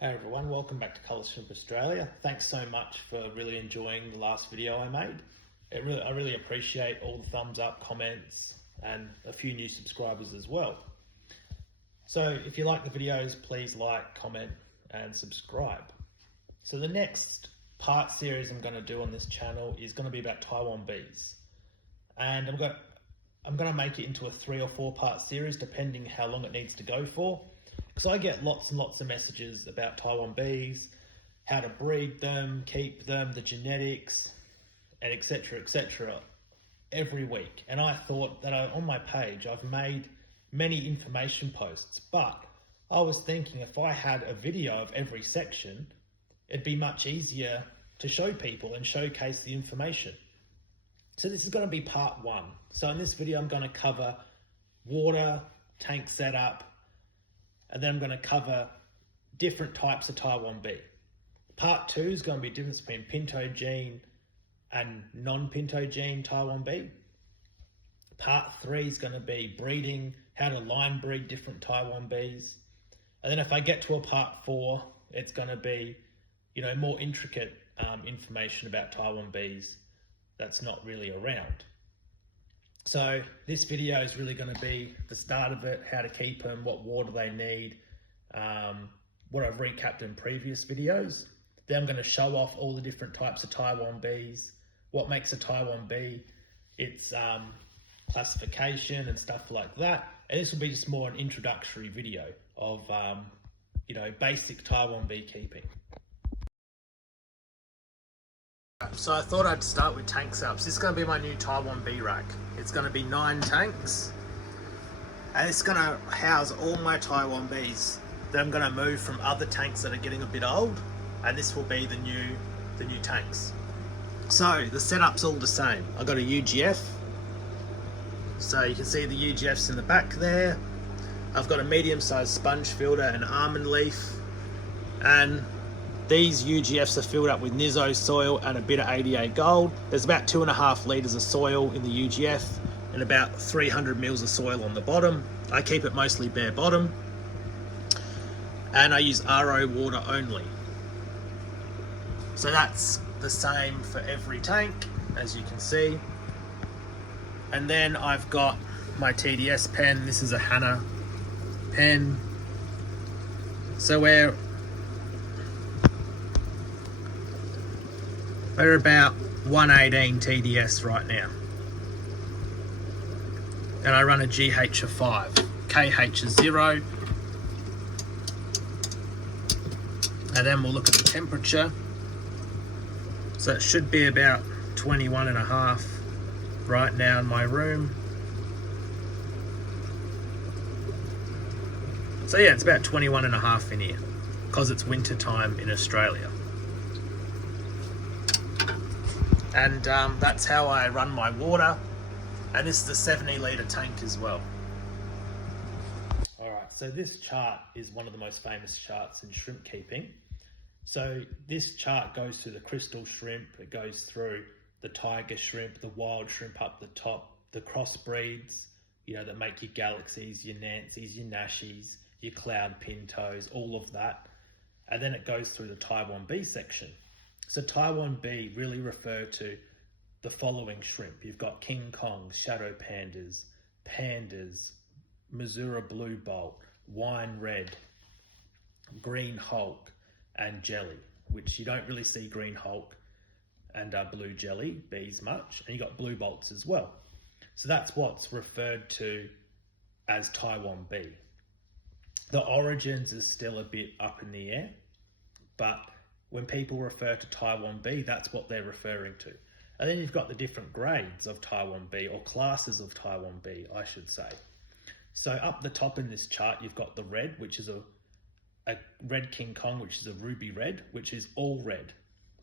Hey everyone, welcome back to Culling Australia. Thanks so much for really enjoying the last video I made. I really appreciate all the thumbs up, comments, and a few new subscribers as well. So if you like the videos, please like, comment, and subscribe. So the next part series I'm going to do on this channel is going to be about Taiwan bees. And I'm going to make it into a 3 or 4 part series depending how long it needs to go for. Because I get lots and lots of messages about Taiwan bees, how to breed them, keep them, the genetics, and etc. every week. And I thought that on my page I've made many information posts, but I was thinking if I had a video of every section, it'd be much easier to show people and showcase the information. So this is going to be part 1. So in this video I'm going to cover water, tank setup, and then I'm going to cover different types of Taiwan bee. Part 2 is going to be difference between pinto gene and non-pinto gene Taiwan bee. Part 3 is going to be breeding, how to line breed different Taiwan bees. And then if I get to a part 4, it's going to be, more intricate information about Taiwan bees that's not really around. So this video is really going to be the start of it, how to keep them, what water they need, what I've recapped in previous videos. Then I'm going to show off all the different types of Taiwan bees, what makes a Taiwan bee, its classification and stuff like that. And this will be just more an introductory video of, basic Taiwan beekeeping. So I thought I'd start with tank setups. This is going to be my new Taiwan bee rack. It's going to be 9 tanks, and it's going to house all my Taiwan bees that I'm going to move from other tanks that are getting a bit old, and this will be the new tanks. So the setup's all the same. I've got a UGF, so you can see the UGF's in the back there. I've got a medium-sized sponge filter and almond leaf, and these UGFs are filled up with Nizo soil and a bit of 88 gold. There's about 2.5 litres of soil in the UGF and about 300 mils of soil on the bottom. I keep it mostly bare bottom. And I use RO water only. So that's the same for every tank, as you can see. And then I've got my TDS pen. This is a Hannah pen. So we're about 118 TDS right now. And I run a GH of 5, KH is 0. And then we'll look at the temperature. So it should be about 21.5 right now in my room. So yeah, it's about 21.5 in here because it's winter time in Australia. And that's how I run my water. And this is a 70 litre tank as well. All right, so this chart is one of the most famous charts in shrimp keeping. So this chart goes through the crystal shrimp, it goes through the tiger shrimp, the wild shrimp up the top, the crossbreeds, that make your galaxies, your Nancy's, your Nashies, your cloud pintos, all of that. And then it goes through the Taiwan bee section. So Taiwan bee really refer to the following shrimp. You've got King Kongs, shadow pandas, Missouri blue bolt, wine red, green hulk, and jelly, which you don't really see green hulk and blue jelly bees much. And you got blue bolts as well. So that's what's referred to as Taiwan bee. The origins is still a bit up in the air, but when people refer to Taiwan bee, that's what they're referring to. And then you've got the different grades of Taiwan bee, or classes of Taiwan bee, I should say. So up the top in this chart, you've got the red, which is a red King Kong, which is a ruby red, which is all red.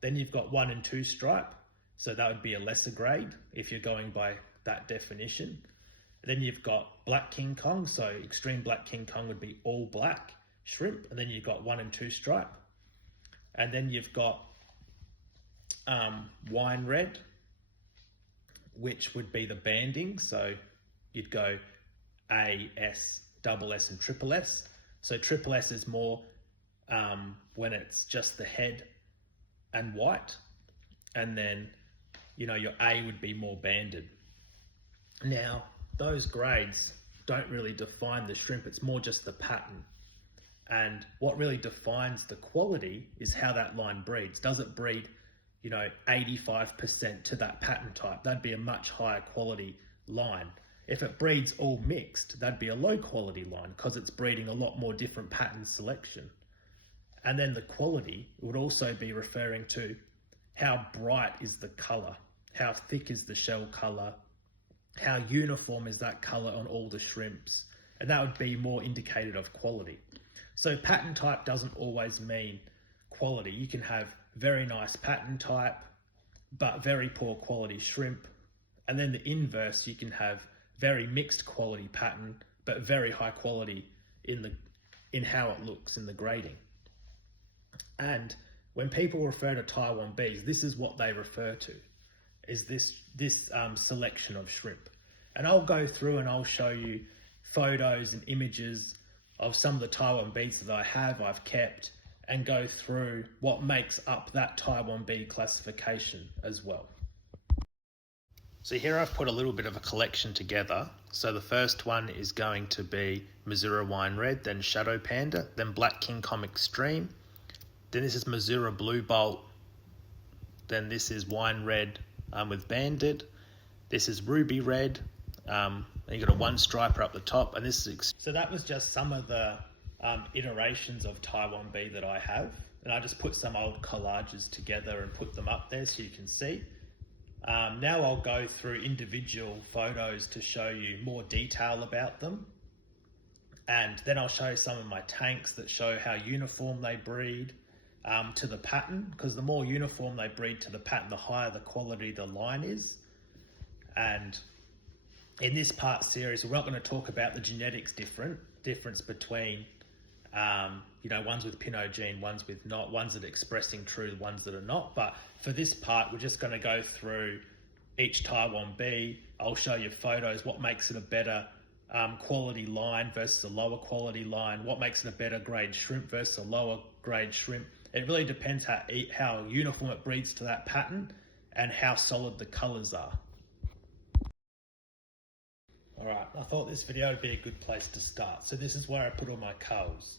Then you've got 1 and 2 stripe, so that would be a lesser grade if you're going by that definition. Then you've got black King Kong, so extreme black King Kong would be all black shrimp. And then you've got 1 and 2 stripe. And then you've got wine red, which would be the banding. So you'd go A, S, double S and triple S. So triple S is more when it's just the head and white, and then your A would be more banded. Now those grades don't really define the shrimp, it's more just the pattern. And what really defines the quality is how that line breeds. Does it breed 85% to that pattern type? That'd be a much higher quality line. If it breeds all mixed, that'd be a low quality line because it's breeding a lot more different pattern selection. And then the quality would also be referring to how bright is the color, how thick is the shell color, how uniform is that color on all the shrimps, and that would be more indicated of quality. So pattern type doesn't always mean quality. You can have very nice pattern type, but very poor quality shrimp. And then the inverse, you can have very mixed quality pattern, but very high quality in how it looks in the grading. And when people refer to Taiwan bees, this is what they refer to, is this selection of shrimp. And I'll go through and I'll show you photos and images of some of the Taiwan bees that I've kept, and go through what makes up that Taiwan bee classification as well. So here I've put a little bit of a collection together. So the first one is going to be Missouri Wine Red, then Shadow Panda, then Black King Kong Extreme. Then this is Missouri Blue Bolt. Then this is Wine Red with Banded. This is Ruby Red. And you got a one striper up the top. And this is so that was just some of the iterations of Taiwan bee that I have. And I just put some old collages together and put them up there so you can see. Now I'll go through individual photos to show you more detail about them. And then I'll show you some of my tanks that show how uniform they breed to the pattern, because the more uniform they breed to the pattern, the higher the quality the line is. And in this part series, we're not going to talk about the genetics difference between ones with Pinot gene, ones with not, ones that are expressing true, ones that are not. But for this part, we're just going to go through each Taiwan bee. I'll show you photos, what makes it a better quality line versus a lower quality line, what makes it a better grade shrimp versus a lower grade shrimp. It really depends how uniform it breeds to that pattern and how solid the colors are. All right, I thought this video would be a good place to start. So this is where I put all my culls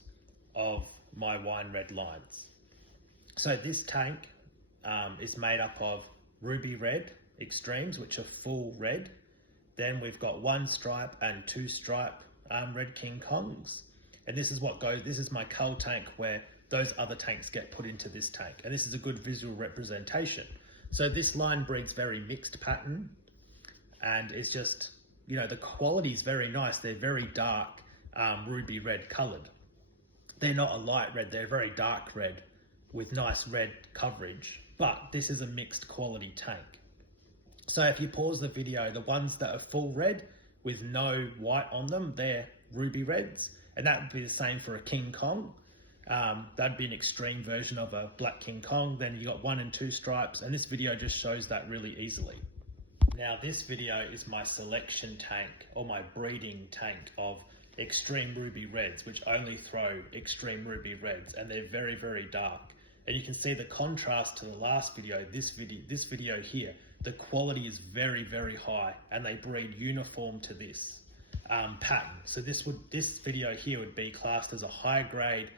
of my wine red lines. So this tank is made up of Ruby Red Extremes, which are full red. Then we've got one stripe and two stripe Red King Kongs. And this is my cull tank where those other tanks get put into this tank. And this is a good visual representation. So this line breeds very mixed pattern, and it's just, the quality is very nice. They're very dark ruby red colored. They're not a light red, they're very dark red with nice red coverage, but this is a mixed quality tank. So if you pause the video, the ones that are full red with no white on them, they're ruby reds, and that would be the same for a King Kong. That'd be an extreme version of a Black King Kong. Then you got 1 and 2 stripes, and this video just shows that really easily. Now this video is my selection tank, or my breeding tank of extreme ruby reds, which only throw extreme ruby reds, and they're very, very dark. And you can see the contrast to the last video, this video here, the quality is very, very high, and they breed uniform to this pattern. So this video here would be classed as a high grade,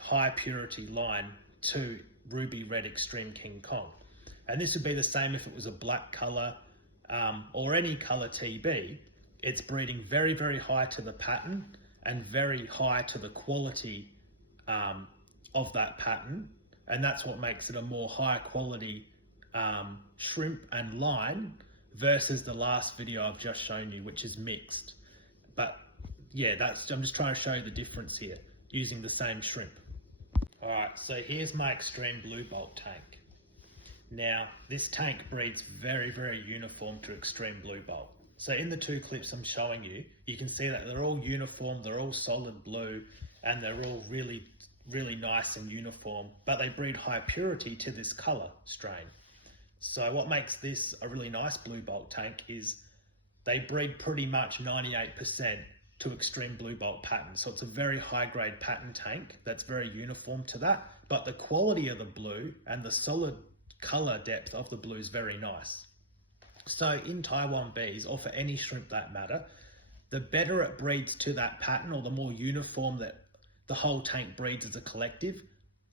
high purity line to ruby red extreme King Kong. And this would be the same if it was a black color or any color TB. It's breeding very, very high to the pattern and very high to the quality of that pattern. And that's what makes it a more high quality shrimp and line versus the last video I've just shown you, which is mixed. But yeah, I'm just trying to show you the difference here using the same shrimp. All right, so here's my extreme blue bolt tank. Now, this tank breeds very, very uniform to extreme blue bolt. So in the 2 clips I'm showing you, you can see that they're all uniform, they're all solid blue, and they're all really, really nice and uniform, but they breed high purity to this color strain. So what makes this a really nice blue bolt tank is they breed pretty much 98% to extreme blue bolt pattern. So it's a very high grade pattern tank that's very uniform to that, but the quality of the blue and the solid color depth of the blue is very nice. So in Taiwan bees, or for any shrimp that matter, the better it breeds to that pattern, or the more uniform that the whole tank breeds as a collective,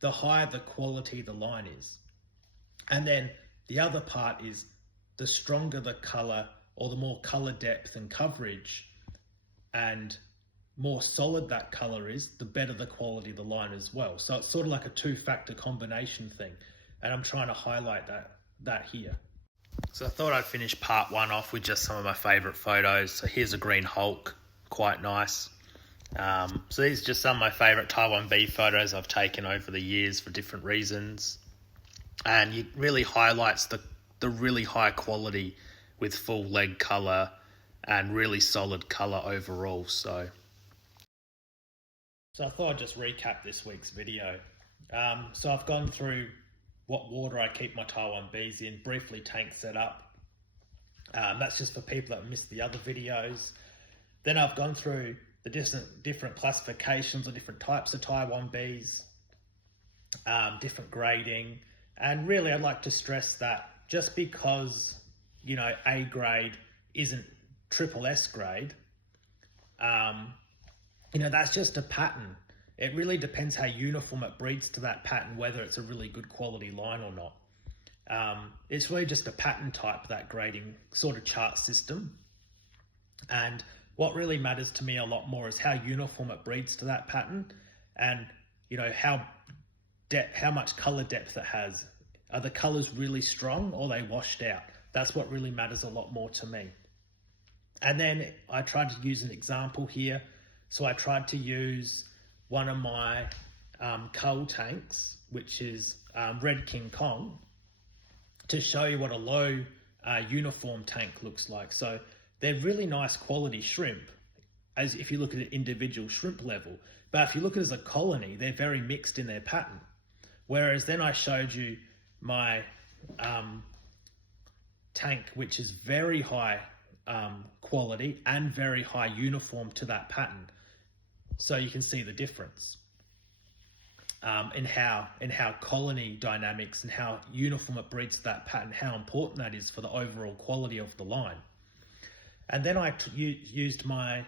the higher the quality the line is. And then the other part is the stronger the color, or the more color depth and coverage and more solid that color is, the better the quality of the line as well. So it's sort of like a two-factor combination thing. And I'm trying to highlight that here. So I thought I'd finish part one off with just some of my favorite photos. So here's a green Hulk, quite nice. So these are just some of my favorite Taiwan bee photos I've taken over the years for different reasons. And it really highlights the really high quality with full leg color and really solid color overall. So I thought I'd just recap this week's video. So I've gone through what water I keep my Taiwan bees in, briefly tank setup. That's just for people that missed the other videos. Then I've gone through the different classifications or different types of Taiwan bees, different grading. And really I'd like to stress that just because, you know, A grade isn't triple S grade, you know, that's just a pattern. It really depends how uniform it breeds to that pattern, whether it's a really good quality line or not. It's really just a pattern type, that grading sort of chart system. And what really matters to me a lot more is how uniform it breeds to that pattern, and, you know, how much color depth it has. Are the colors really strong, or are they washed out? That's what really matters a lot more to me. And then I tried to use an example here. So I tried to use one of my cull tanks, which is Red King Kong, to show you what a low uniform tank looks like. So they're really nice quality shrimp, as if you look at an individual shrimp level. But if you look at it as a colony, they're very mixed in their pattern. Whereas then I showed you my tank, which is very high quality and very high uniform to that pattern. So you can see the difference in how colony dynamics and how uniform it breeds to that pattern, how important that is for the overall quality of the line. And then I used my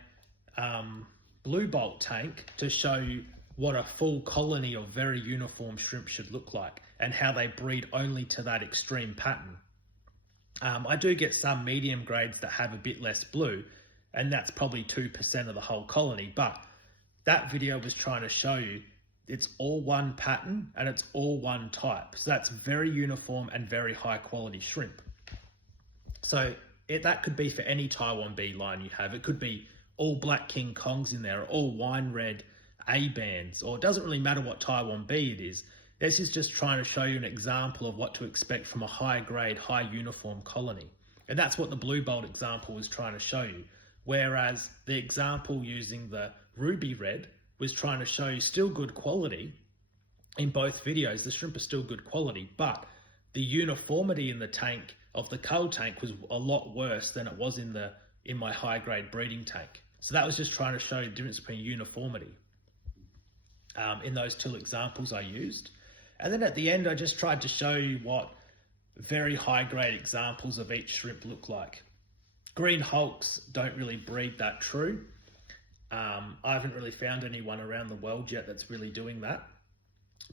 blue bolt tank to show you what a full colony of very uniform shrimp should look like, and how they breed only to that extreme pattern. I do get some medium grades that have a bit less blue, and that's probably 2% of the whole colony, but that video was trying to show you it's all one pattern and it's all one type. So that's very uniform and very high quality shrimp. So that could be for any Taiwan bee line you have. It could be all black King Kongs in there, or all wine red A-bands, or it doesn't really matter what Taiwan bee it is. This is just trying to show you an example of what to expect from a high grade, high uniform colony. And that's what the blue bolt example was trying to show you. Whereas the example using the ruby red was trying to show you still good quality in both videos. The shrimp are still good quality, but the uniformity in the tank of the cull tank was a lot worse than it was in my high grade breeding tank. So that was just trying to show you the difference between uniformity in those two examples I used. And then at the end, I just tried to show you what very high grade examples of each shrimp look like. Green Hulks don't really breed that true. I haven't really found anyone around the world yet that's really doing that,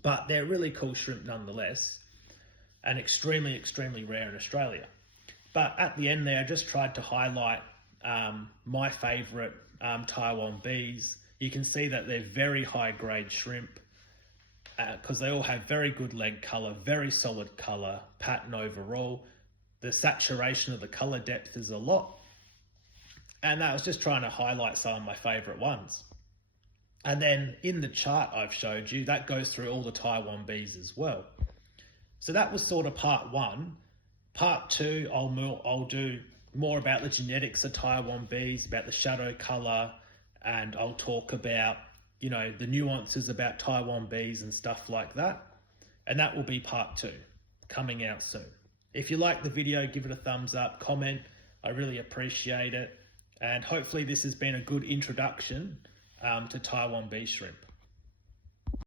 but they're really cool shrimp nonetheless, and extremely, extremely rare in Australia. But at the end there, I just tried to highlight my favorite Taiwan bees. You can see that they're very high grade shrimp because they all have very good leg color, very solid color pattern overall. The saturation of the color depth is a lot. And I was just trying to highlight some of my favorite ones. And then in the chart I've showed you, that goes through all the Taiwan bees as well. So that was sort of part one. Part two, I'll do more about the genetics of Taiwan bees, about the shadow color, and I'll talk about, you know, the nuances about Taiwan bees and stuff like that. And that will be part two, coming out soon. If you like the video, give it a thumbs up, comment. I really appreciate it. And hopefully this has been a good introduction to Taiwan Bee Shrimp.